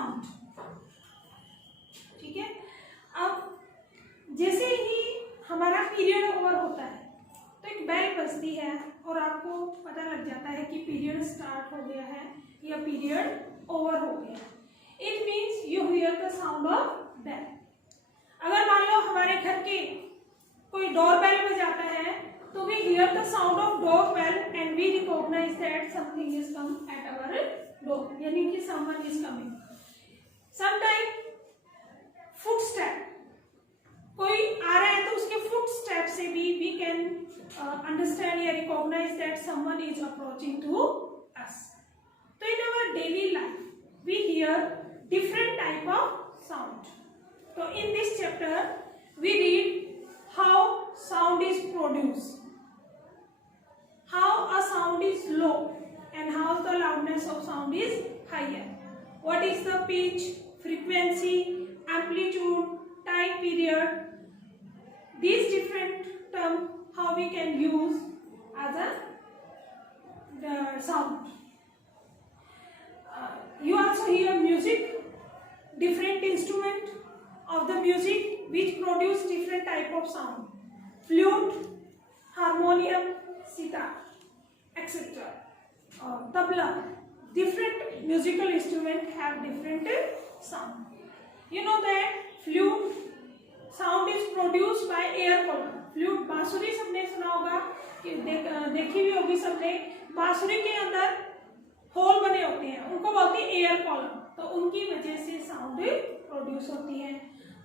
Sound. ठीक है, अब जैसे ही हमारा पीरियड ओवर होता है तो एक बेल बजती है और आपको पता लग जाता है कि पीरियड स्टार्ट हो गया है या पीरियड ओवर हो गया है। It means you hear the sound of bell. अगर मान लो हमारे घर के कोई डोर बेल बजाता है तो we hear the sound of door bell and we recognise that something is come at our door, यानी कि someone is coming. Sometime footstep, कोई आ रहा है तो उसके फुटस्टेप से भी वी कैन अंडरस्टैंड या recognise that someone is approaching to us. तो in our daily life we hear different type of sound. तो in this chapter we read how sound is produced, how a sound is low and how the loudness of sound is higher, what is the pitch, frequency, amplitude, time period, these different terms how we can use as a sound. You also hear music, different instrument of the music which produce different type of sound, flute, harmonium, sitar, etc. Tabla, different musical instrument have different sound. You know that flute sound is produced by air column. flute, बांसुरी सबने सुना होगा कि देखी भी होगी सबने। बांसुरी के अंदर होल बने होते हैं, उनको बोलते हैं एयर कॉलम, तो उनकी वजह से साउंड प्रोड्यूस होती है।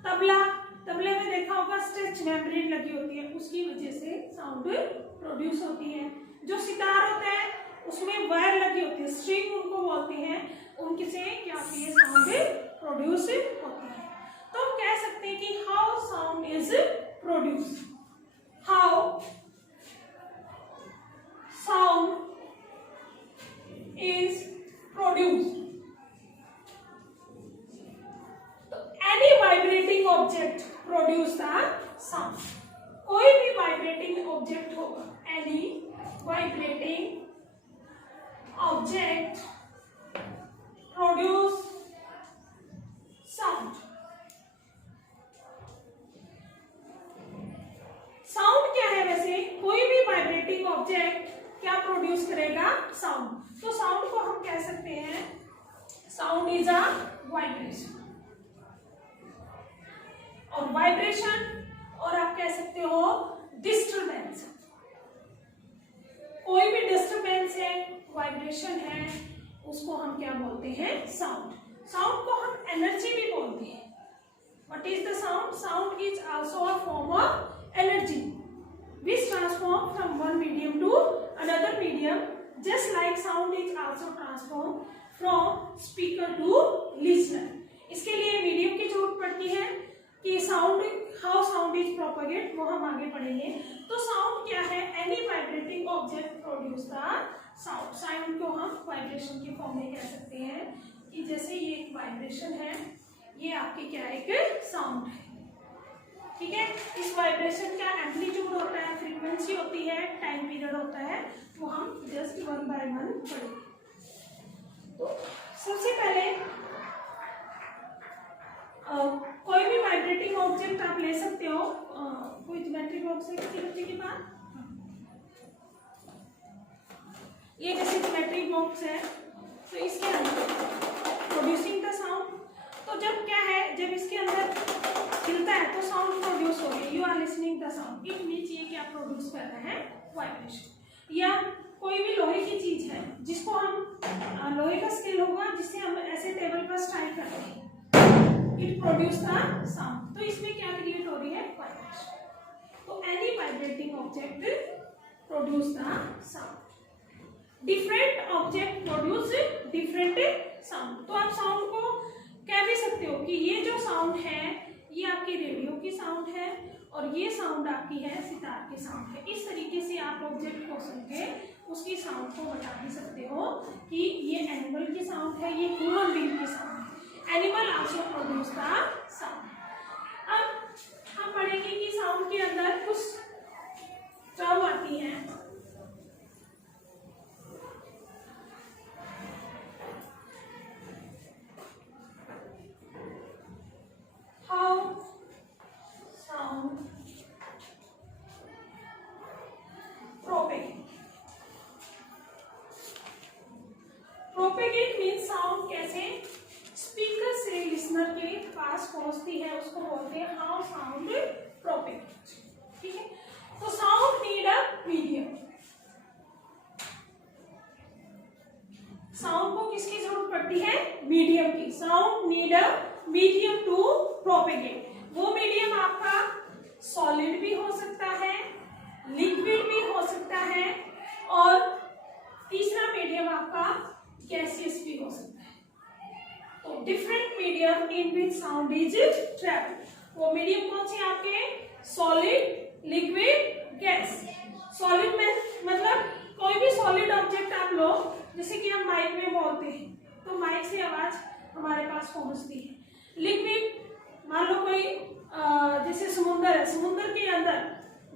तबला, तबले में देखा होगा स्ट्रेच मेम्ब्रेन लगी होती है, उसकी वजह से साउंड प्रोड्यूस होती है। जो सितार होता है उसमें वायर लगी होती है, स्ट्रिंग उनको बोलते हैं, उनके से क्या होती है साउंड प्रोड्यूस होती है। तो हम कह सकते हैं कि how sound is produce, how sound is produce. Any vibrating object produce the sound. कोई भी vibrating object होगा, any vibrating object produce sound. Sound क्या है वैसे? कोई भी vibrating object क्या produce करेगा? Sound. तो sound को हम कह सकते हैं sound is a vibration. और वाइब्रेशन, और आप कह सकते हो डिस्टरबेंस। कोई भी डिस्टरबेंस है, वाइब्रेशन है, उसको हम क्या बोलते हैं साउंड। साउंड को हम एनर्जी भी बोलते हैं। What is the sound? Sound is also a form of energy which transform from one medium to another medium, just like sound is also transformed from speaker to listener. इसके लिए medium की जरूरत पड़ती है कि sound, how sound is propagate, वो हम आगे पढ़ेंगे। तो साउंड क्या है? Any vibrating object produce the sound. Sound को हम वाइब्रेशन की फॉर्म में कह सकते हैं कि जैसे ये एक वाइब्रेशन है, ये आपकी क्या एक साउंड है। ठीक है, इस वाइब्रेशन का एम्पलीट्यूड होता है, फ्रीक्वेंसी होती है, टाइम पीरियड होता है, वो हम जस्ट वन बाय वन पढ़ेंगे। तो सबसे पहले कोई भी वाइब्रेटिंग ऑब्जेक्ट आप ले सकते हो। कोई ज्योमेट्री बॉक्स है किसी बच्चे के पास? ये जैसे ज्योमेट्री बॉक्स है, तो इसके अंदर प्रोड्यूसिंग द साउंड। तो जब क्या है, जब इसके अंदर हिलता है तो साउंड प्रोड्यूस हो गई, you are listening the sound. It means ये क्या प्रोड्यूस कर रहे हैं? वाइब्रेशन। या कोई भी लोहे की चीज है जिसको हम, लोहे का स्केल होगा जिससे हम ऐसे टेबल पर स्ट्राइक करते हैं, इट प्रोड्यूस द साउंड। तो इसमें क्या क्रिएट हो रही है? वाइब्रेशन। तो any vibrating object produce the sound. Different object produce different sound. तो आप साउंड को कह भी सकते हो कि ये जो साउंड है ये आपकी रेडियो की साउंड है और ये साउंड आपकी है सितार की साउंड है। इस तरीके से आप ऑब्जेक्ट को सुन के उसकी साउंड को बता भी सकते हो कि ये एनिमल की साउंड है, ये ह्यूमन बीइंग की साउंड है। Animal also produce the sound. अब हम पढ़ेंगे कि साउंड के अंदर कुछ टर्म आती हैं। Sound is travel. वो मीडियम कौन सी आपके, सॉलिड, लिक्विड, गैस। सॉलिड में मतलब कोई भी सॉलिड ऑब्जेक्ट आप लो, जैसे कि हम माइक में बोलते हैं तो माइक से आवाज हमारे पास पहुंचती है। लिक्विड मान लो कोई जैसे समुंदर है, समुंदर के अंदर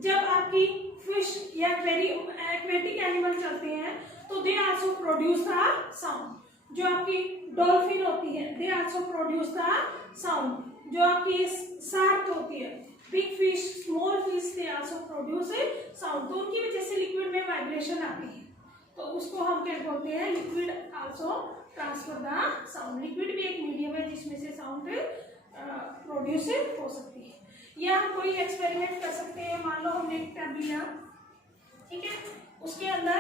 जब आपकी फिश या एक्वेटिक एनिमल चलते हैं तो they also produce the sound. जो आपकी डॉल्फिन होती है they also produce the sound. जो आपकी शार्क होती है, big fish, small fish, they also produce sound. तो उनकी वजह से लिक्विड में वाइब्रेशन आती है, तो उसको हम क्या बोलते हैं, liquid also transfer the sound. Liquid भी एक मीडियम है जिसमें से साउंड प्रोड्यूस हो सकती है। या हम कोई एक्सपेरिमेंट कर सकते हैं। मान लो हमने एक टैब लिया, ठीक है, उसके अंदर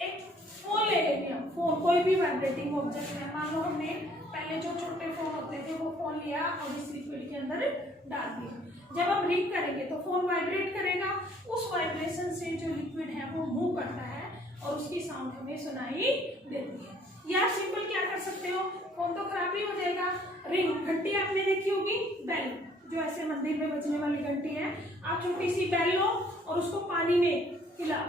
एक फोन ले लेंगे हम। फोन कोई भी वाइब्रेटिंग ऑब्जेक्ट है, मान लो हमने पहले जो छोटे फोन होते थे वो फोन लिया और इस लिक्विड के अंदर डाल दिया। जब हम रिंग करेंगे तो फोन वाइब्रेट करेगा, उस वाइब्रेशन से जो लिक्विड है वो मूव करता है और उसकी साउंड हमें सुनाई देती है। या सिंपल क्या कर सकते हो, फोन तो खराब ही हो जाएगा, रिंग, घंटी आपने देखी होगी, बेल, जो ऐसे मंदिर में बजने वाली घंटी है, आप छोटी सी बेल लो और उसको पानी में हिलाओ।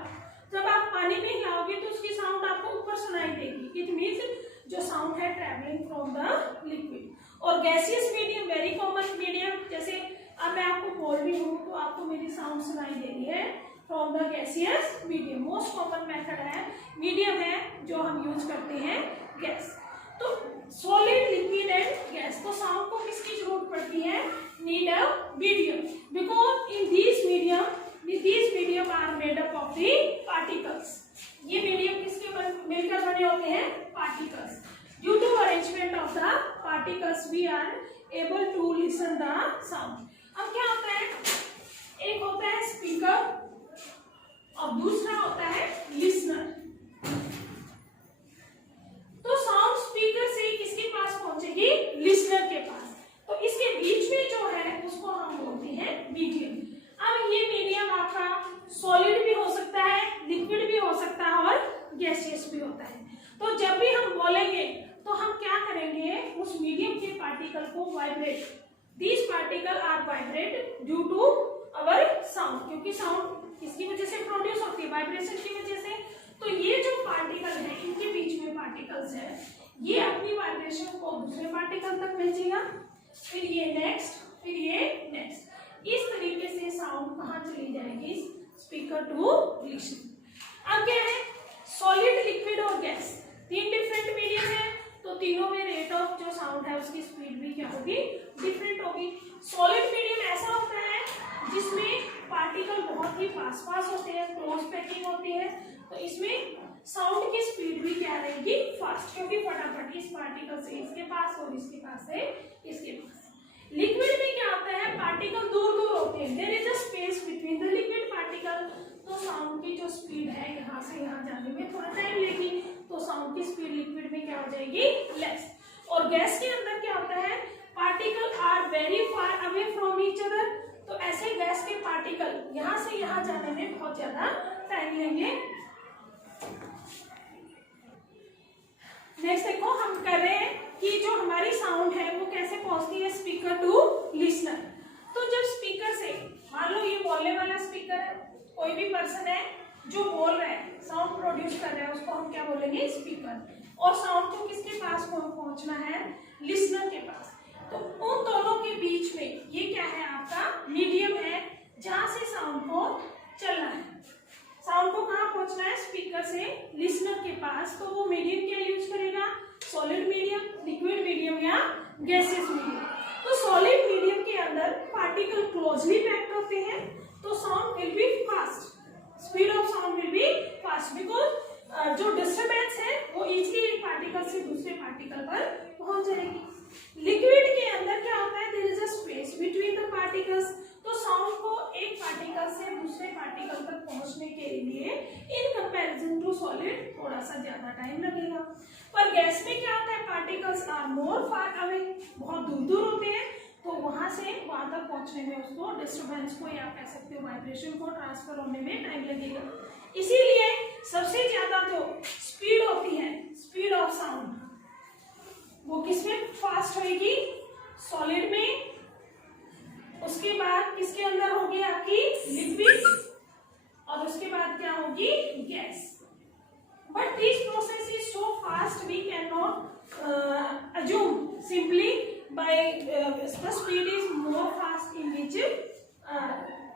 जब आप पानी में हिलाओगे तो उसकी साउंड आपको ऊपर सुनाई देगी। इट मीन्स जो साउंड है ट्रैवलिंग फ्रॉम द लिक्विड। और gaseous medium, very common medium, जैसे अब मैं आपको बोल रही हूँ तो आपको मेरी साउंड सुनाई दे रही है from the gaseous medium. Most common method है, मीडियम है जो हम यूज करते हैं, गैस। तो सॉलिड, लिक्विड एंड गैस, तो साउंड को किसकी जरूरत पड़ती है, need a medium, because in this medium are made up of the particles. ये मीडियम किसके मिलकर बने होते हैं, particles. Due to arrangement of the particles we are able to listen the sound. अब क्या होता है, एक होता है स्पीकर और दूसरा होता है लिसनर। तो साउंड स्पीकर से किसके पास पहुंचेगी, लिसनर के पास। तो इसके बीच में जो है उसको हम बोलते हैं मीडियम। अब ये मीडियम आपका सॉलिड भी हो सकता है, लिक्विड भी हो सकता है और गैसियस भी होता है। तो जब भी हम बोलेंगे तो हम क्या करेंगे, उस मीडियम के पार्टिकल को vibrate, these particle are vibrate due to our sound, क्योंकि साउंड किसकी वजह से प्रोड्यूस होती है, वाइब्रेशन की वजह से। तो ये जो पार्टिकल है, इनके बीच में पार्टिकल्स है, ये अपनी वाइब्रेशन को दूसरे पार्टिकल तक भेजेगा, फिर ये नेक्स्ट, फिर ये नेक्स्ट। इस तरीके से साउंड कहाँ चली जाएगी, स्पीकर टू लिसन। अब क्या है, सॉलिड, लिक्विड और गैस, तीन डिफरेंट मीडियम है, तो तीनों में रेट ऑफ जो साउंड है उसकी स्पीड भी क्या होगी, डिफरेंट होगी। सॉलिड मीडियम ऐसा होता है जिसमें पार्टिकल बहुत ही पास होते हैं, क्लोज पैकिंग होती है, तो इसमें साउंड की स्पीड भी क्या रहेगी, फास्ट, क्योंकि फटाफट इस पार्टिकल से इसके पास और इसके पास से इसके पास। लिक्विड में क्या होता है, पार्टिकल दूर दूर होते हैं, there is a space between the liquid particle, तो साउंड की जो स्पीड है यहाँ से यहाँ जाने में थोड़ा टाइम लेगी, तो साउंड की स्पीड लिक्विड में क्या हो जाएगी, लेस। और गैस के अंदर क्या होता है, particle are very far away from each other, तो ऐसे गैस के पार्टिकल यहाँ से यहाँ जाने में बहुत ज्यादा टाइम लेंगे। नेक्स्ट देखो, हम कर रहे हैं कि जो हमारी साउंड है वो कैसे पहुंचती है स्पीकर टू लिसनर। तो जब स्पीकर से, मान लो ये बोलने वाला स्पीकर है, कोई भी पर्सन है जो बोल रहा है, साउंड प्रोड्यूस कर रहा है, उसको हम क्या बोलेंगे, स्पीकर। और साउंड को किसके पास पहुंचना है, लिसनर के पास। तो उन दोनों के बीच में ये क्या है, आपका मीडियम है, जहां से साउंड को चलना है। साउंड को कहाँ पहुंचना है, स्पीकर से लिसनर के पास। तो वो मीडियम क्या यूज करेगा, सॉलिड मीडियम, लिक्विड मीडियम या गैसियस मीडियम। तो सॉलिड मीडियम के अंदर पार्टिकल क्लोजली पैक्ड होते हैं, तो sound will B fast, speed of sound will B fast, because जो डिस्टर्बेंस है वो इजीली एक पार्टिकल से दूसरे पार्टिकल पर पहुंच जाएगी। लिक्विड के अंदर क्या होता है, there is a space between the particles, तो साउंड को एक पार्टिकल से दूसरे पार्टिकल तक पहुंचने के लिए इन कंपैरिजन टू सॉलिड थोड़ा सा ज्यादा टाइम लगेगा। पर गैस में क्या होता है, particles are more far away, बहुत दूर दूर होते हैं, तो वहां से वहां तक पहुंचने में उसको डिस्टर्बेंस को या कह सकते हो वाइब्रेशन को ट्रांसफर होने में टाइम लगेगा। इसीलिए सबसे ज्यादा जो स्पीड होती है, स्पीड ऑफ साउंड, वो किसमें फास्ट होगी? सॉलिड में। उसके बाद किसके अंदर होगी? आपकी लिक्विड। और उसके बाद क्या होगी? Gas. But this process is so fast we can not assume simply by the speed is more fast in which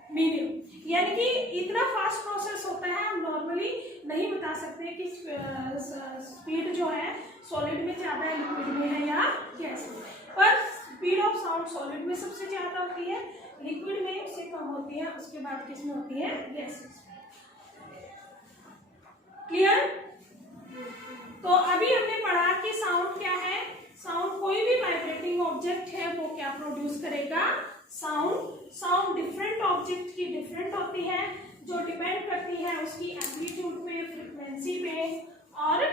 medium, यानी कि इतना फास्ट प्रोसेस होता है, हम नॉर्मली नहीं बता सकते कि स्पीड जो है सॉलिड में ज्यादा है, लिक्विड में है या गैस में। पर स्पीड ऑफ साउंड सॉलिड में सबसे ज्यादा होती है, लिक्विड में उससे कम होती है, उसके बाद किसमें होती है? गैसेस। क्लियर? तो अभी हमने पढ़ा कि साउंड क्या है। साउंड कोई भी वाइब्रेटिंग ऑब्जेक्ट है वो क्या प्रोड्यूस करेगा? साउंड। साउंड डिफरेंट ऑब्जेक्ट की डिफरेंट होती है, जो डिपेंड करती है उसकी एम्पलीट्यूड पे, फ्रीक्वेंसी पे और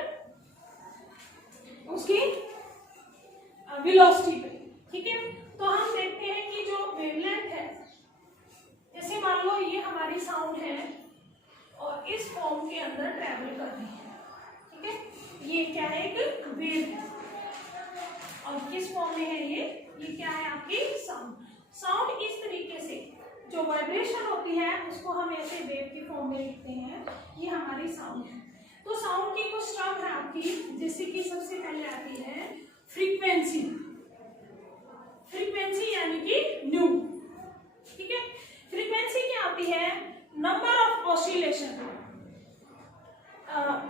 उसकी वेलोसिटी पे। ठीक है, तो हम देखते हैं कि जो वेवलेंथ है, जैसे मान लो ये हमारी साउंड है और इस फॉर्म के अंदर ट्रेवल कर रही है। ठीक है, ये क्या है? एक वेव है। और किस फॉर्म में है ये क्या है? आपकी साउंड। साउंड इस तरीके से जो वाइब्रेशन होती है उसको हम ऐसे वेव की फॉर्म में लिखते हैं, ये हमारी साउंड है। तो साउंड की कुछ टर्म है आपकी, जैसे कि सबसे पहले आती है फ्रीक्वेंसी। फ्रीक्वेंसी यानी कि न्यू। ठीक है, फ्रीक्वेंसी क्या होती है? Number of oscillation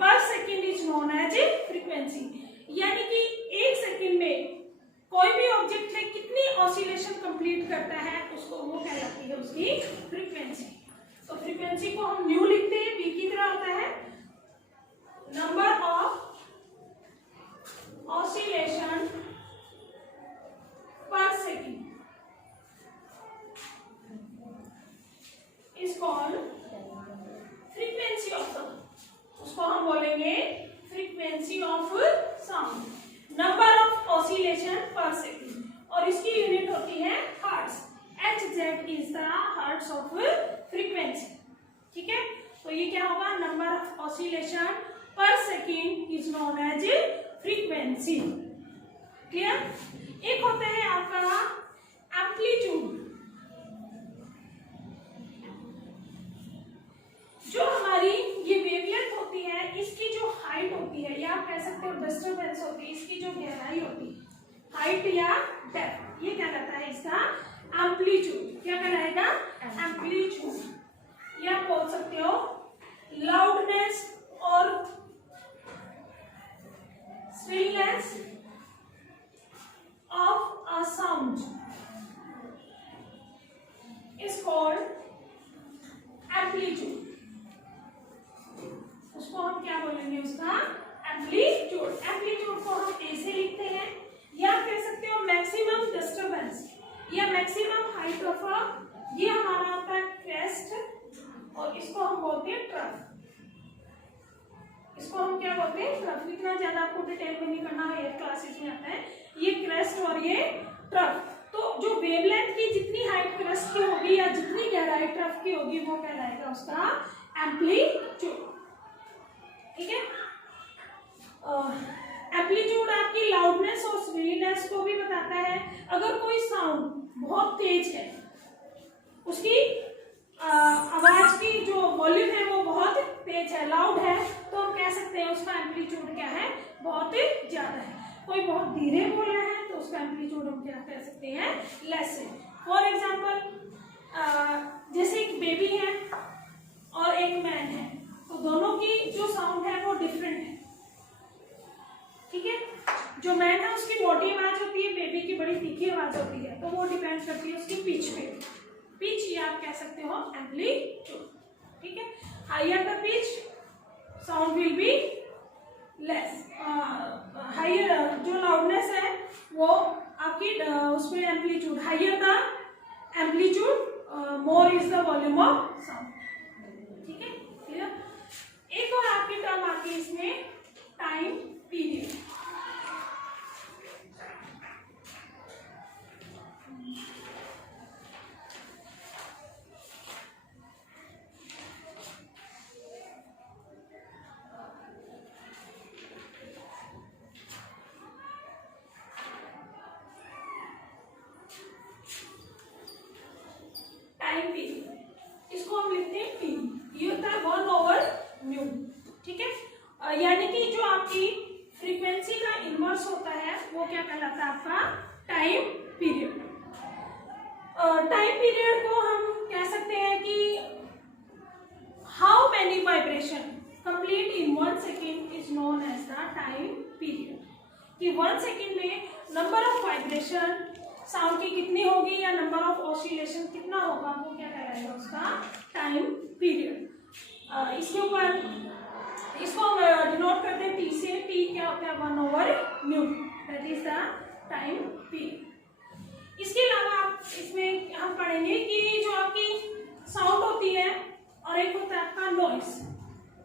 per second is known as a frequency, यानी कि एक सेकेंड में कोई भी ऑब्जेक्ट है कितनी ऑसिलेशन कंप्लीट करता है उसको वो कहलाती है उसकी फ्रीक्वेंसी। तो फ्रीक्वेंसी को हम न्यू लिखते हैं, वी की तरह होता है number of oscillation per second is called frequency of sound. उसको हम बोलेंगे frequency of sound, number of oscillation per second, और इसकी यूनिट होती है hertz. Hz is the hertz of frequency. ठीक है, तो ये क्या होगा? Number of oscillation per second is known as frequency. Clear? एक होता है आपका एम्पलीट्यूड। जो हमारी ये वेवलेंथ होती है, इसकी जो हाइट होती है या आप कह सकते हो डिस्टर्बेंस होती है, इसकी जो गहराई होती है, हाइट या डेप्थ, ये क्या कहता है? इसका एम्पलीट्यूड। क्या कहलाएगा? एम्पलीट्यूड। या बोल सकते हो लाउडनेस और stillness of a sound is called amplitude. उसको हम क्या बोलेंगे? उसका एम्पलीट्यूड। एम्पलीट्यूड को हम ऐसे लिखते हैं, या कह सकते हो मैक्सिमम डिस्टर्बेंस या मैक्सिमम हाइट ऑफ अ, ये हमारा होता है क्रेस्ट, और इसको हम बोलते हैं ट्रफ। इसको हम क्या बोलते हैं? ट्रफ। इतना ज्यादा आपको डिटेल में नहीं करना है, क्लासेस में आता है। ये क्रेस्ट और ये ट्रफ। तो जो वेवलेंथ की जितनी हाइट क्रेस्ट की होगी या जितनी गहराई ट्रफ की होगी वो कहलाएगा उसका एम्पलीट्यूड। ठीक है, एम्पलीट्यूड आपकी लाउडनेस और स्टिलनेस को भी बताता है। अगर कोई साउंड बहुत तेज है, उसकी आवाज की जो वॉल्यूम है वो बहुत तेज है, लाउड है, तो हम कह सकते हैं उसका एम्पलीट्यूड क्या है? बहुत ज्यादा है। कोई बहुत धीरे बोल रहा है तो उसका एम्पलीट्यूड हम क्या कह सकते हैं? लेस है। फॉर एग्जाम्पल, जैसे एक बेबी है और एक मैन है, तो दोनों की जो साउंड है वो डिफरेंट है। ठीक है, जो मैन है उसकी मोटी आवाज होती है, बेबी की बड़ी तीखी आवाज होती है, तो वो डिपेंड करती है उसकी पिच पे। पिच ये आप कह सकते हो एम्पलीट्यूड। ठीक है, higher the pitch sound will be less, higher जो लाउडनेस है वो आपकी उसमें amplitude, higher the amplitude more is the volume of sound. ठीक है, क्लियर? एक और आपकी टर्म आती है इसमें, टाइम पीरियड। आपकी फ्रीक्वेंसी का इनवर्स होता है वो क्या कहलाता है? आपका टाइम पीरियड। टाइम पीरियड को हम कह सकते हैं कि how many vibration complete in 1 second is known as the time period. कि 1 सेकेंड में नंबर ऑफ वाइब्रेशन साउंड की कितनी होगी या नंबर ऑफ ऑसिलेशन कितना होगा, वो क्या कहलाएगा? उसका टाइम पीरियड। इसके ऊपर इसको हम डिनोट करते हैं टी से। टी क्या होता है? 1/μ, that is the time period. इसके अलावा इसमें हम पढ़ेंगे कि जो आपकी साउंड होती है और एक होता है आपका नॉइस।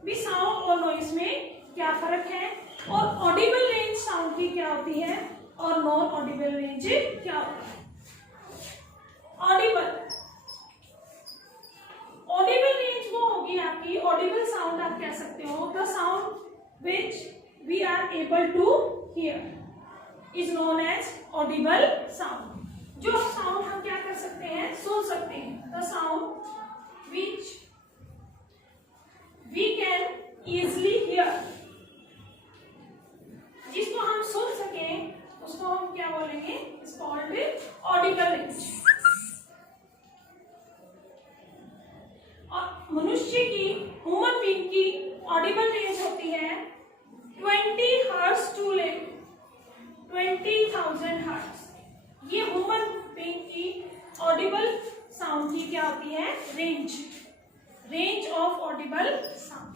भी साउंड और नॉइस में क्या फर्क है, और ऑडिबल रेंज साउंड की क्या होती है और नॉन ऑडिबल रेंज क्या होता है। ऑडिबल रेंज वो होगी आपकी, ऑडिबल साउंड आप कह सकते हो, the sound which we are able to hear is known as audible sound. जो साउंड हम क्या कर सकते हैं? सुन सकते हैं। The sound which we can easily hear, जिसको हम सुन सकें उसको हम क्या बोलेंगे? Is called audible range. और मनुष्य की, ह्यूमन बीइंग की ऑडिबल रेंज होती है 20 हर्ट्ज टू 20,000 हर्ट्ज। ये ह्यूमन बीइंग की ऑडिबल साउंड की क्या होती है? Range of audible sound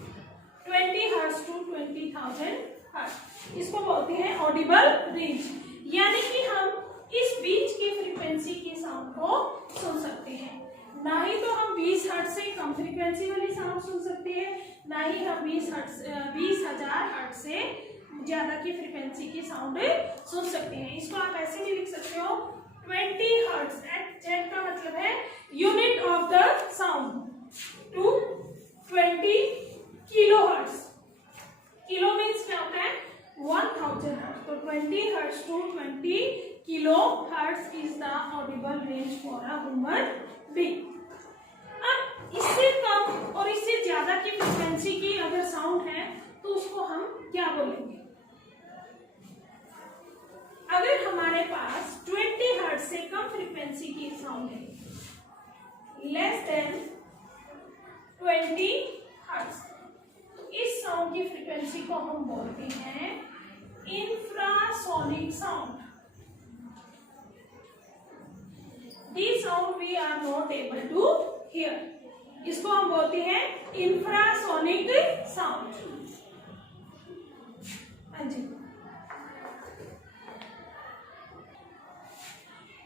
20 hertz to 20,000 hertz. इसको बोलते हैं ऑडिबल रेंज। यानी कि हम इस बीच की फ्रीक्वेंसी के साउंड को सुन सकते हैं। ना ही तो हम 20 हर्ट्ज से कम फ्रीक्वेंसी वाली साउंड सुन सकते हैं, ना ही हम 20,000 हर्ट्ज से ज्यादा की फ्रीक्वेंसी की साउंड सुन सकते हैं। इसको आप ऐसे भी लिख सकते हो 20 हर्ट्ज। Z का मतलब है unit of the sound to 20 kilo hertz. Kilo means क्या होता है? 1000 हर्ट्ज। तो 20 hertz to 20 kilo hertz is the audible range for a human being. अब इससे कम और इससे ज्यादा की फ्रीक्वेंसी की अगर साउंड है तो उसको हम क्या बोलेंगे? अगर हमारे पास 20 हर्ट्ज से कम फ्रीक्वेंसी की साउंड है, लेस देन 20 हर्ट्ज, इस साउंड की फ्रीक्वेंसी को हम बोलते हैं infrasonic sound. This sound we are not able to hear, इसको हम बोलते हैं इंफ्रासोनिक साउंड। हाँ जी,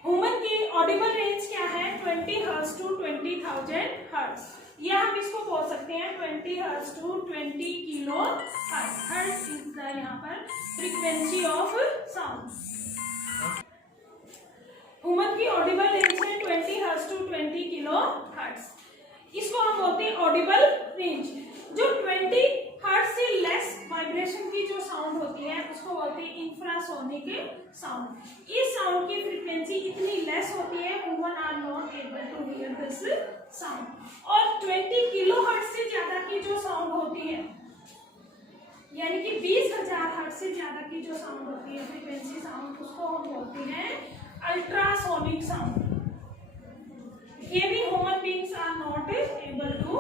ह्यूमन की ऑडिबल रेंज क्या है? 20 हर्ट्ज टू 20,000 हर्ट्ज, या हम इसको बोल सकते हैं 20 hertz to 20 kilo hertz. Hertz is the यहाँ पर फ्रीक्वेंसी ऑफ साउंड। ह्यूमन की ऑडिबल रेंज है 20 हर्ट्ज टू 20 किलो हर्ट्ज। इसको हम बोलते हैं ऑडिबल रेंज। जो 20 हर्ट्ज से लेस वाइब्रेशन की जो साउंड होती है उसको बोलते हैं इंफ्रासोनिक साउंड। इस साउंड की फ्रीक्वेंसी इतनी लेस होती है, human are not able to hear this sound. और 20 किलो हर्ट्ज से ज्यादा की जो साउंड होती है, यानी कि 20,000 हर्ट्ज से ज्यादा की जो साउंड होती है फ्रीक्वेंसी साउंड, उसको हम बोलते हैं अल्ट्रासोनिक साउंड। ये भी human beings are not able to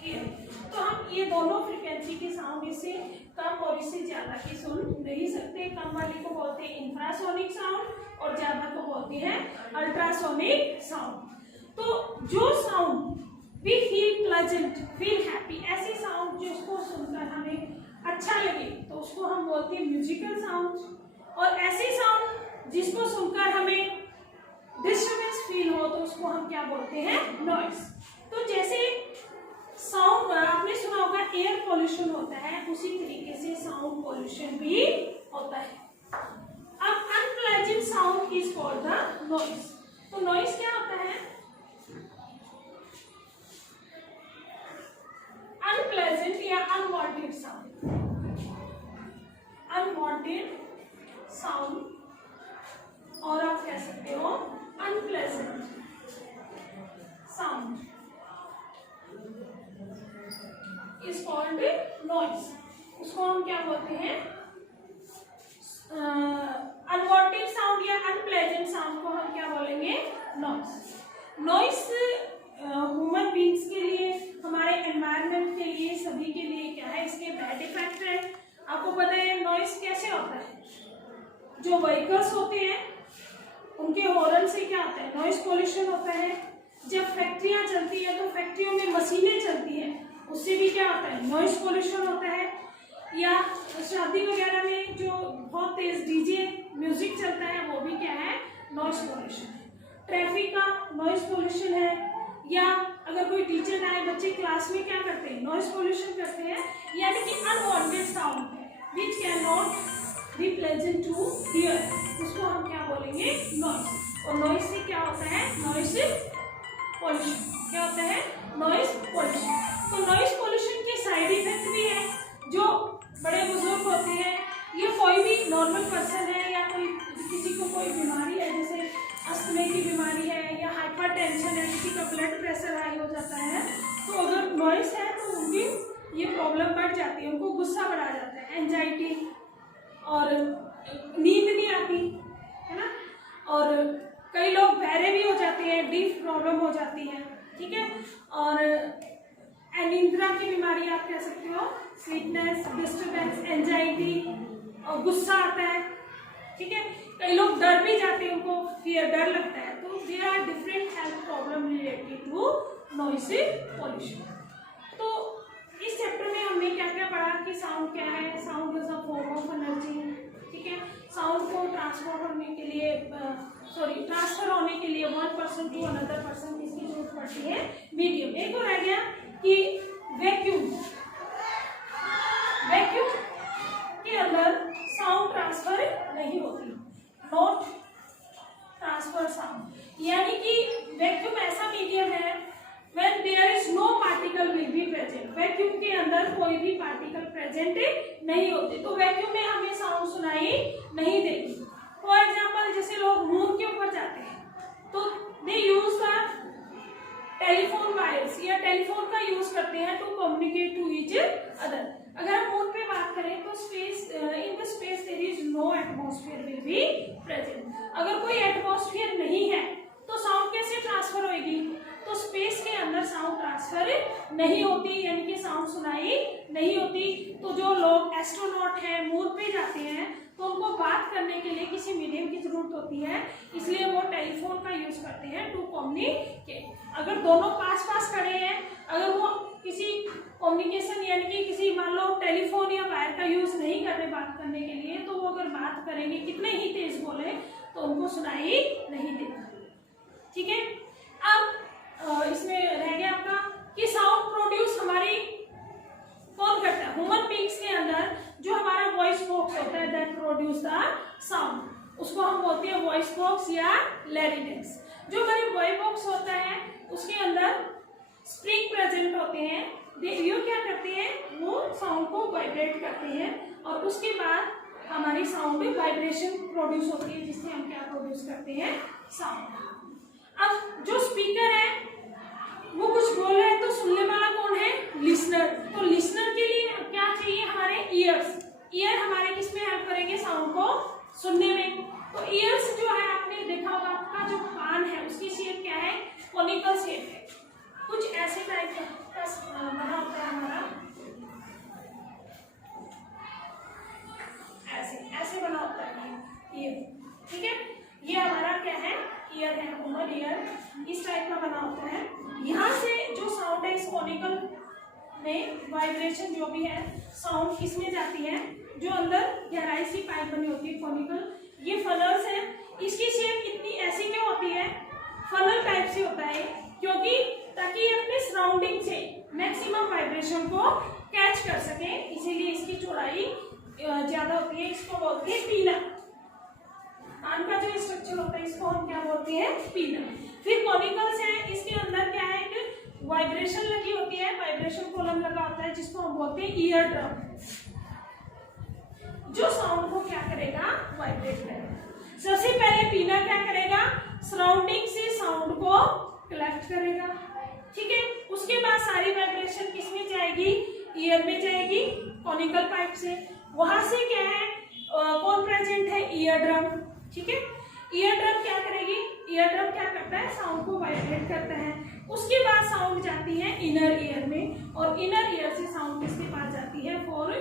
hear. तो हम ये दोनों फ्रीक्वेंसी की साउंड इससे कम और इससे ज्यादा की सुन नहीं सकते। कम वाली को बोलते हैं इंफ्रासोनिक साउंड और ज्यादा को बोलते हैं अल्ट्रासोनिक साउंड। तो जो sound we feel pleasant, feel happy, ऐसी साउंड जिसको सुनकर हमें अच्छा लगे तो उसको हम बोलते हैं म्यूजिकल साउंड। और ऐसी साउंड जिसको सुनकर हमें डिस्टर्बेंस फील हो तो उसको हम क्या बोलते हैं? नॉइस। तो जैसे साउंड आपने सुना होगा एयर पॉल्यूशन होता है, उसी तरीके से साउंड पॉल्यूशन भी होता है। अब unpleasant sound is called the noise. तो नॉइस क्या होता है? अनप्लेजेंट या अनवांटेड साउंड। अनवांटेड साउंड और आप कह सकते हो unpleasant sound is called noise. उसको हम क्या बोलते हैं? नॉइस ह्यूमन बींग्स के लिए, हमारे एनवायरनमेंट के लिए, सभी के लिए क्या है, इसके बैड इफेक्ट है। आपको पता है नॉइस कैसे होता है, जो व्हीकल्स होते हैं उनके हॉर्न से क्या होता है, नॉइस पोल्यूशन होता है। जब फैक्ट्रियां चलती है तो फैक्ट्रियों में मशीनें चलती हैं, उससे भी क्या होता है, नॉइस पोल्यूशन होता है। या शादी वगैरह में जो बहुत तेज डीजे म्यूजिक चलता है वो भी क्या है, नॉइस पोल्यूशन है। ट्रैफिक का नॉइस पोल्यूशन है। या अगर कोई टीचर आए, बच्चे क्लास में क्या करते हैं, नॉइस पोल्यूशन करते हैं, यानी कि unwanted sound which can not be pleasant to hear, उसको हम क्या बोलेंगे, नॉइस। और नॉइस से क्या होता है, नॉइस पोल्यूशन। क्या होता है, नॉइस पोल्यूशन। तो नॉइस पोल्यूशन के साइड इफेक्ट भी है। जो बड़े बुजुर्ग होते हैं या कोई भी नॉर्मल पर्सन है या कोई किसी को कोई बीमारी है, जैसे अस्थमा की बीमारी है या हाइपर टेंशन है, किसी का ब्लड प्रेशर हाई हो जाता है, तो अगर नॉइस है तो उनकी ये प्रॉब्लम बढ़ जाती है, उनको गुस्सा बढ़ा जाता है, एंजाइटी, और नींद नहीं आती है ना। और कई लोग बहरे भी हो जाते हैं, डीप प्रॉब्लम हो जाती है, ठीक है। और अनिद्रा की बीमारी आप कह सकते हो, स्लीपनेस, डिस्टर्बेंस, एंजाइटी, और गुस्सा आता है, ठीक है। कई लोग डर भी जाते हैं, उनको फियर, डर लगता है। तो there are different health problem related to noise pollution. तो इस चैप्टर में हमने क्या क्या पढ़ा कि साउंड क्या है, sound is a form of energy, ठीक है। साउंड को ट्रांसफर होने के लिए ट्रांसफर होने के लिए one person to another person किसकी जरूरत पड़ती है, मीडियम। एक और रह गया कि वैक्यूम, वैक्यूम के अंदर साउंड ट्रांसफर नहीं होती, नॉट ट्रांसफर साउंड, यानी कि वैक्यूम ऐसा मीडियम है when there is no particle will be present, vacuum के अंदर कोई भी पार्टिकल प्रेजेंट नहीं होते, तो वैक्यूम में हमें साउंड सुनाई नहीं देगी। फॉर एग्जाम्पल, जैसे लोग मून के ऊपर जाते हैं तो they use the telephone wires या टेलीफोन का यूज करते हैं to communicate to each other. अगर हम मून पे बात करें तो space, in the space there is no atmosphere will be present. अगर कोई एटमॉस्फेयर नहीं है तो साउंड कैसे ट्रांसफर होगी, तो स्पेस के अंदर साउंड ट्रांसफर नहीं होती, यानी कि साउंड सुनाई नहीं होती। तो जो लोग एस्ट्रोनॉट हैं, मून पे जाते हैं, तो उनको बात करने के लिए किसी मीडियम की जरूरत होती है, इसलिए वो टेलीफोन का यूज करते हैं टू कम्युनिकेट। अगर दोनों पास पास खड़े हैं, अगर वो किसी कम्युनिकेशन यानी कि किसी मान लो टेलीफोन या वायर का यूज नहीं कर रहे बात करने के लिए, तो वो अगर बात करेंगे कितने ही तेज बोले तो उनको सुनाई नहीं देगा, ठीक है। अब इसमें रह गया आपका कि साउंड प्रोड्यूस हमारी कौन करता है, ह्यूमन बींग्स के अंदर जो हमारा वॉइस बॉक्स होता है दैट प्रोड्यूस द साउंड, उसको हम बोलते हैं वॉइस बॉक्स या लैरिंक्स। जो हमारे वॉइस बॉक्स होता है उसके अंदर स्प्रिंग प्रेजेंट होते हैं, ये क्या करते हैं, वो साउंड को वाइब्रेट करते हैं और उसके बाद हमारी साउंड में वाइब्रेशन प्रोड्यूस होती है, जिससे हम क्या प्रोड्यूस करते हैं, साउंड। अब जो स्पीकर है वो कुछ बोल रहे हैं तो सुनने वाला कौन है, लिसनर। तो लिसनर के लिए क्या चाहिए, हमारे ईयर्स। ईयर हमारे किस में हेल्प करेंगे, साउंड को सुनने में। तो ईयर्स जो है आपने देखा होगा, आपका जो कान है उसकी शेप क्या है, कोनिकल शेप है, कुछ ऐसे टाइप का बना होता है हमारा, ऐसे ऐसे बना होता है ईयर, ठीक है। ये हमारा क्या है, ईयर है, ह्यूमन ईयर इस टाइप का बना होता है। यहाँ से जो साउंड है इस कोनिकल में वाइब्रेशन जो भी है साउंड किसमें जाती है, जो अंदर गहराई सी पाइप बनी होती है कोनिकल, ये फनल्स है। इसकी शेप इतनी ऐसी क्यों होती है, फनल टाइप से होता है, क्योंकि ताकि ये अपने सराउंडिंग से मैक्सिमम वाइब्रेशन को कैच कर सके, इसीलिए इसकी चौड़ाई ज्यादा होती है। इसको बोलते हैं पीना। कान का जो स्ट्रक्चर होता है इसको हम क्या बोलते हैं, पीना। फिर कॉनिकल्स है, इसके अंदर क्या है, एक वाइब्रेशन लगी होती है, वाइब्रेशन कॉलम लगा होता है जिसको हम बोलते हैं ईयर ड्रम, जो साउंड को क्या करेगा, वाइब्रेट करेगा। सबसे पहले पीना क्या करेगा, सराउंडिंग से साउंड को कलेक्ट करेगा, ठीक है। उसके बाद सारी वाइब्रेशन किसमें जाएगी, ईयर में जाएगी, कॉनिकल पाइप से। वहां से क्या है, कौन प्रेजेंट है, ईयर ड्रम, ठीक है। ईयर ड्रम क्या करेगी, ईयर ड्रम क्या करता है, साउंड को वाइब्रेट करता है। उसके बाद साउंड जाती है इनर ईयर में, और इनर ईयर से साउंड किसके पास जाती है, फॉर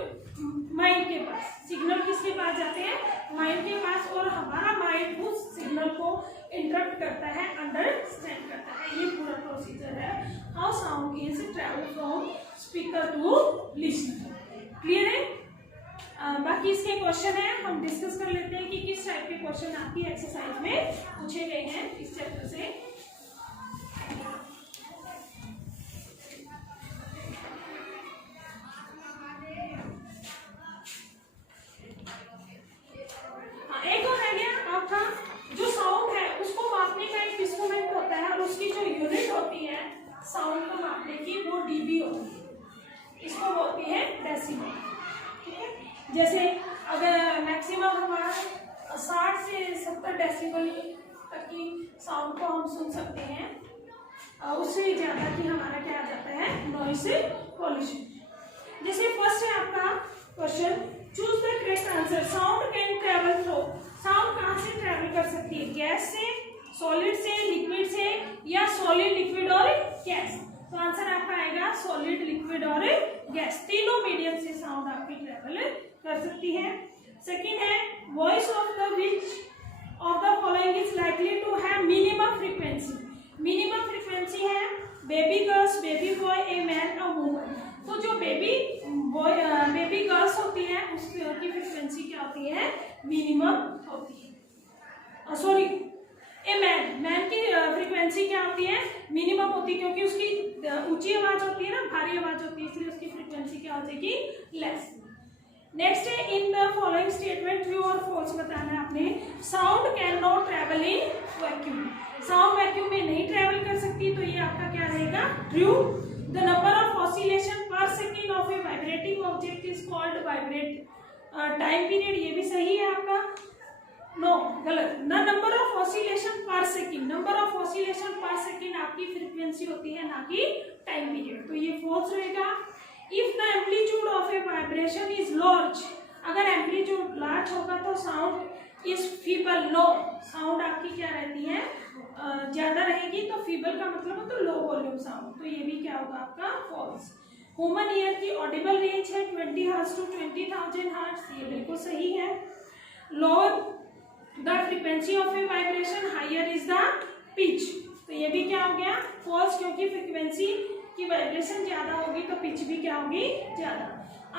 माइंड के पास। सिग्नल किसके पास जाते हैं, माइंड के पास, और हमारा माइंड उस सिग्नल को इंटरप्ट करता है, अंडरस्टैंड करता है। ये पूरा प्रोसीजर है how sound is travel from speaker to listener. Clear है? बाकी इसके क्वेश्चन है, हम डिस्कस कर लेते हैं कि किस टाइप के क्वेश्चन आपकी एक्सरसाइज में पूछे गए हैं इस चैप्टर से। एक और रह गया आपका, जो साउंड है उसको मापने का एक इंस्ट्रूमेंट होता है, और उसकी जो यूनिट होती है साउंड को मापने की, वो डीबी होती है। इसको बोलती है डेसिबल। ठीक है, जैसे अगर मैक्सिमम हमारा 60 से 70 डेसिबल तक की साउंड को हम सुन सकते हैं, उससे ज़्यादा की हमारा क्या आ जाता है, नॉइस पॉल्यूशन। जैसे फर्स्ट है आपका question, choose the correct answer. Sound can travel through, sound कहाँ से ट्रेवल कर सकती है, गैस से, सॉलिड से, लिक्विड से, या सॉलिड, लिक्विड और गैस। तो आंसर आपका आएगा सॉलिड, लिक्विड और गैस, तीनों मीडियम से साउंड आपकी ट्रेवल कर सकती है। सेकंड है, voice of the which of the following is likely to have minimum frequency. Minimum frequency है baby girls, baby boy, a man, a woman. तो जो बेबी गर्ल्स होती है उसकी फ्रीक्वेंसी क्या होती है, मिनिमम होती है। सॉरी, ए मैन की फ्रीक्वेंसी क्या होती है, मिनिमम होती है, क्योंकि उसकी ऊंची आवाज होती है ना, भारी आवाज होती है, इसलिए उसकी फ्रीक्वेंसी क्या हो जाएगी, लेस। नेक्स्ट है, in the following statement true और फॉल्स बताना है आपने। Sound can not travel in vacuum, sound vacuum में नहीं ट्रेवल कर सकती, तो ये आपका क्या रहेगा, true. The number of oscillation per second of A vibrating object is called vibrate time period, ये भी सही है आपका, नो गलत। The number of oscillation per second, number of oscillation per second आपकी फ्रीक्वेंसी होती है, ना कि टाइम पीरियड, तो ये फॉल्स रहेगा। If the amplitude of a vibration is large, अगर एम्पलीट्यूड लार्ज होगा तो sound is feeble, no, sound आपकी क्या रहती है, ज्यादा रहेगी, तो फीबल का मतलब है तो लो वॉल्यूम साउंड, तो ये भी क्या होगा आपका फॉल्स। ह्यूमन ईयर की ऑडिबल रेंज है 20 हर्ट्ज टू 20,000 हर्ट्ज, ये बिल्कुल सही है। Lower the frequency of a vibration, higher is the pitch, तो ये भी क्या हो गया फॉल्स, क्योंकि फ्रीक्वेंसी की वाइब्रेशन ज्यादा होगी तो पिच भी क्या होगी, ज्यादा।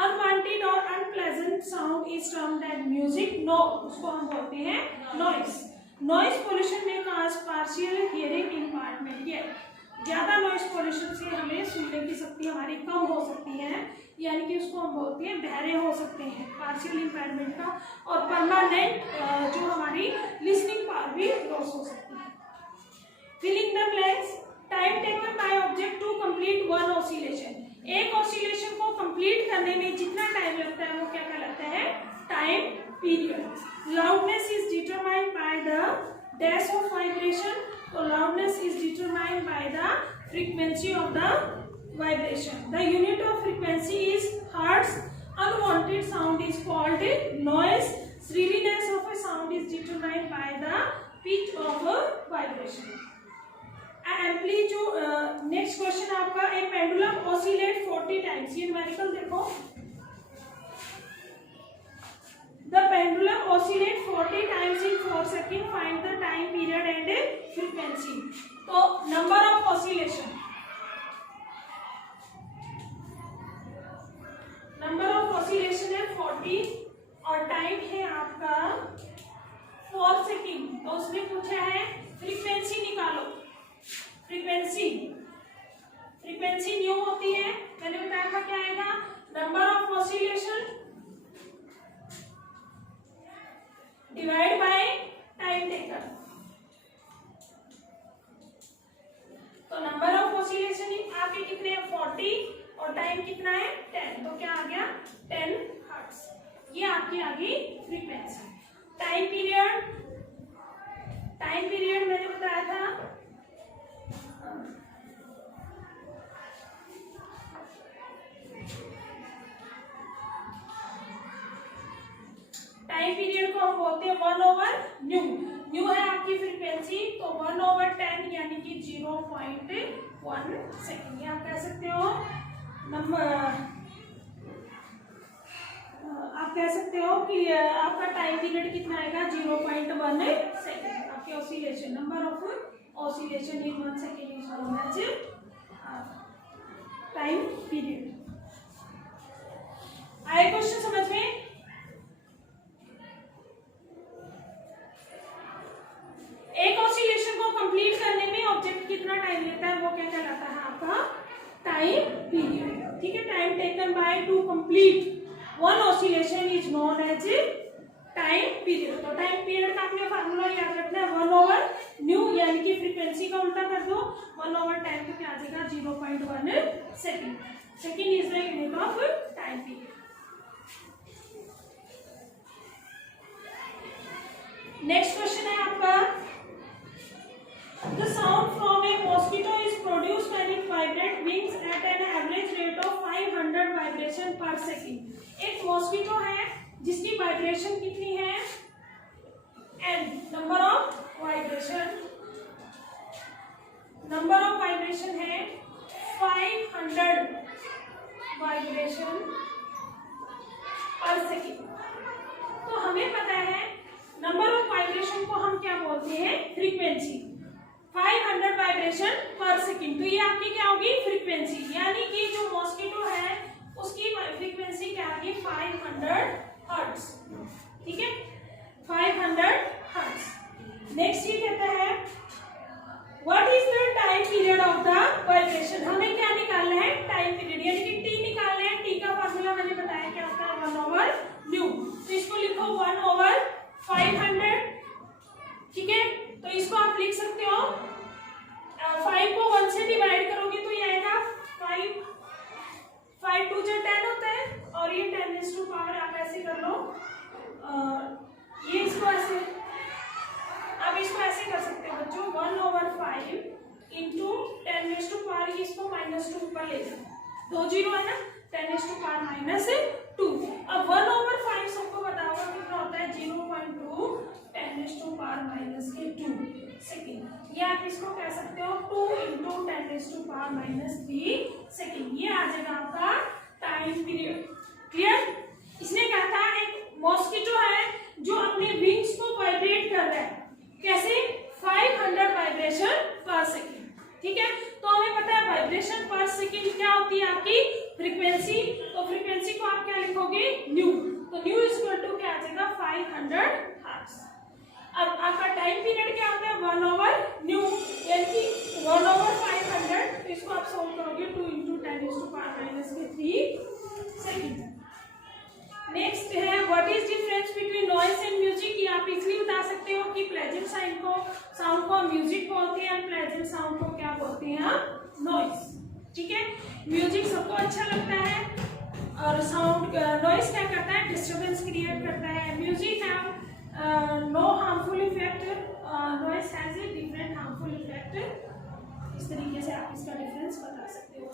अनवांटेड और unpleasant sound is termed as music, no, उसको हम बोलते हैं नॉइस। नॉइस पोल्यूशन में काज पार्शियल हियरिंग इम्पार्टमेंट, ये ज्यादा नॉइस पोल्यूशन से हमें सुनने की शक्ति हमारी कम हो सकती है, यानी कि उसको हम बोलते हैं बहरे हो सकते हैं, पार्शियल इम्पेयरमेंट का, और परमानेंट जो हमारी लिसनिंग पावर भी लॉस हो सकती है। Filling the blanks, time taken by object to complete one oscillation, एक ऑसिलेशन को कंप्लीट करने में जितना टाइम लगता है वो क्या कहलाता है, time period. Loudness is determined by the dash of vibration, तो loudness is determined by the frequency of the vibration. The unit of frequency is hertz, unwanted sound is called noise, shrillness of a sound is determined by the pitch of vibration. Amplitude, next question आपका, a pendulum oscillate 40 times, ये numerical देखो, the pendulum oscillate 40 times in 4 second, find the time period and frequency. तो number of oscillation, number of oscillation है 40 और time है आपका 4 second, तो उसने पूछा है फ्रीक्वेंसी निकालो। फ्रीक्वेंसी न्यू होती है, मैंने बताया था क्या आएगा, number of oscillation divide by time taken, तो नंबर ऑफ ऑसिलेशन आपके कितने हैं 40 और टाइम कितना है 10, तो क्या आ गया 10 हर्ट्ज, ये आपकी आ गई फ्रीक्वेंसी। टाइम पीरियड मैंने बताया था टाइम पीरियड को हम बोलते हैं 1/न्यू। न्यू है आपकी फ्रीक्वेंसी, तो 1/10 यानी कि 0.1 सेकेंड। ये आप कह सकते हो नंबर, आप कह सकते हो कि आपका टाइम पीरियड कितना आएगा 0.1 सेकेंड। आपके oscillation, number of oscillation in 1 second is known as time period. आए क्वेश्चन समझ में? एक ऑसिलेशन को कंप्लीट करने में ऑब्जेक्ट कितना टाइम लेता है वो क्या कहलाता है आपका टाइम पीरियड। ठीक है, time taken by to complete one oscillation is known as time period. तो टाइम पीरियड का आपने फार्मूला याद रखना है 1/न्यू, यानी कि फ्रीक्वेंसी का उल्टा कर दो 1/10 तो क्या आ जाएगा 0.1 second. Second is the unit of time period. Next question है आपका, the sound from a mosquito is produced when it vibrate wings at an average rate of 500 vibration per second. एक मॉस्किटो है जिसकी वाइब्रेशन कितनी है n, number of vibration, number of vibration है 500 vibration per second. तो हमें पता है नंबर ऑफ वाइब्रेशन को हम क्या बोलते हैं फ्रीक्वेंसी। 500 वाइब्रेशन पर सेकेंड, तो ये आपकी क्या होगी फ्रीक्वेंसी, यानी कि जो मॉस्किटो है उसकी फ्रीक्वेंसी क्या होगी 500 हर्ट्ज। ठीक है, 500 हर्ट्ज। नेक्स्ट ये कहता है what is the time period of the vibration. हमें क्या निकालना है टाइम पीरियड, यानी कि टी निकालना है। टी का फार्मूला मैंने बताया क्या होता है 1/न्यू, तो इसको लिखो 1/500। ठीक है, तो इसको आप लिख सकते हो 5 को 1 से डिवाइड करोगे तो ये आएगा 5 2 जो 10 होता है, और ये 10⁻⁴ आप ऐसे कर लो, ये इसको ऐसे, आप इसको ऐसे कर सकते हो बच्चों 1/5 इंटू 10⁻⁴, इसको -2 ऊपर ले जाओ, 2 जीरो है ना, 10⁻⁻2। अब 1/5 सबको पता होगा कितना होता है 0.2 10⁻⁻2 सेकेंड। ये आप इसको कह सकते हो 2 इंटू 10⁻⁻3 सेकेंड। ये आ जाएगा आपका टाइम पीरियड। क्लियर? इसने कहा था एक मॉस्किटो है जो अपने विंग्स को वाइब्रेट कर रहा है, कैसे 500 वाइब्रेशन पर सेकेंड। ठीक है, तो हमें पता है वाइब्रेशन पर सेकेंड क्या होती है आपकी फ्रीक्वेंसी, तो फ्रीक्वेंसी को आप क्या लिखोगे न्यू, तो न्यू इक्वल टू क्या आ जाएगा 500 हर्ट्ज। अब आपका टाइम पीरियड क्या होता है 1/न्यू, यानी कि 1/500, तो इसको आप सॉल्व करोगे 2 इंटू 10⁻⁻3 सेकेंड। नेक्स्ट है what is difference between noise and music. ये आप इसलिए बता सकते हो कि प्लेजेंट साउंड को म्यूजिक बोलते हैं, प्लेजेंट साउंड को क्या बोलते हैं नॉइस। ठीक है, म्यूजिक सबको अच्छा लगता है और साउंड नॉइस क्या करता है डिस्टर्बेंस क्रिएट करता है। Music have no harmful effect, noise has a different harmful effect. इस तरीके से आप इसका डिफरेंस बता सकते हो।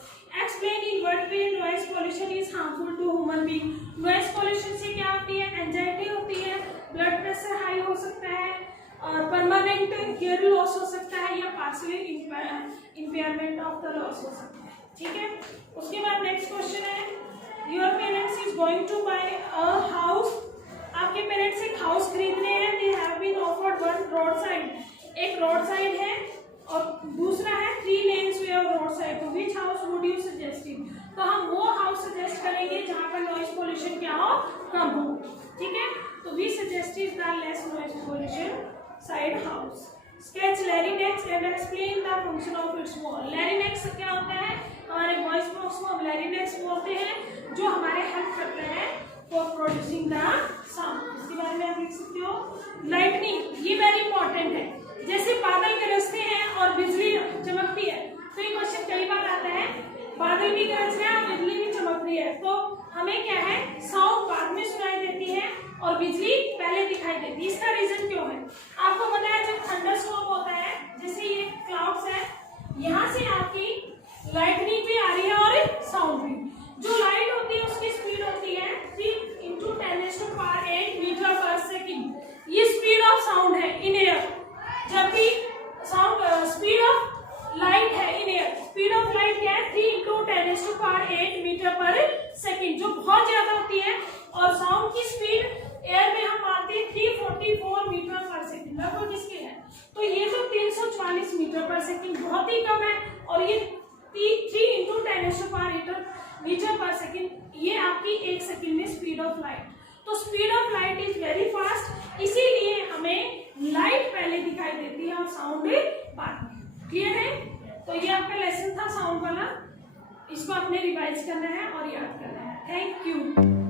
Explain in what way noise pollution is harmful to human being. Noise pollution से क्या होती है एंजाइटी होती है, ब्लड प्रेशर हाई हो सकता है, और परमानेंट हियर लॉस हो सकता है, या partial impairment of the loss हो सकता है। ठीक है, उसके बाद नेक्स्ट क्वेश्चन है your parents is going to buy a house. आपके पेरेंट्स एक हाउस खरीद रहे हैं, they have been offered one road side, एक रोड साइड है और दूसरा है 3 lanes way of road side. तो which house would you suggesting, तो हम वो हाउस सजेस्ट करेंगे जहां पर नॉइस पोल्यूशन क्या हो कम हो। ठीक है, तो we suggest is the less noise pollution side house. Sketch larynx and explain the function of its wall. Larynx क्या होता है, हमारे वॉइस बॉक्स को हम लैरिंक्स बोलते हैं, जो हमारे हेल्प करते हैं फॉर प्रोड्यूसिंग द साउंड। इसके बारे में आप लिख सकते हो लाइटनिंग, ये वेरी इंपॉर्टेंट है। जैसे बादल गरजते हैं और बिजली चमकती है, तो ये क्वेश्चन कई बार आता है बादल भी गरज रहे हैं और बिजली भी चमक रही है, तो हमें क्या है साउंड बाद में सुनाई देती है और बिजली पहले दिखाई देती है। इसका रीजन क्यों है आपको पता है, जब थंडरस्टॉर्म होता है, जैसे ये क्लाउड्स है, यहाँ से आपकी लाइटनिंग भी आ रही है और साउंड भी। जो लाइट होती है उसकी स्पीड होती है 3 × 10⁸ मीटर पर सेकेंड। ये स्पीड ऑफ साउंड है इन एयर। ऑफ लाइट क्या है 3 × 10⁸ मीटर पर सेकेंड, जो बहुत ज्यादा होती है। और साउंड की स्पीड एयर में हम मानते हैं 344 मीटर पर सेकेंड, लगभग इसके है। तो ये तो 340 मीटर पर सेकेंड बहुत ही कम है, और ये 3 × 10⁸ मीटर पर सेकेंड, ये आपकी 1 सेकेंड में स्पीड ऑफ लाइट। तो speed of light is very fast, इसीलिए हमें लाइट पहले दिखाई देती है और साउंड बाद में। क्लियर है? तो ये आपका लेसन था साउंड वाला, इसको आपने रिवाइज करना है और याद करना है। Thank you.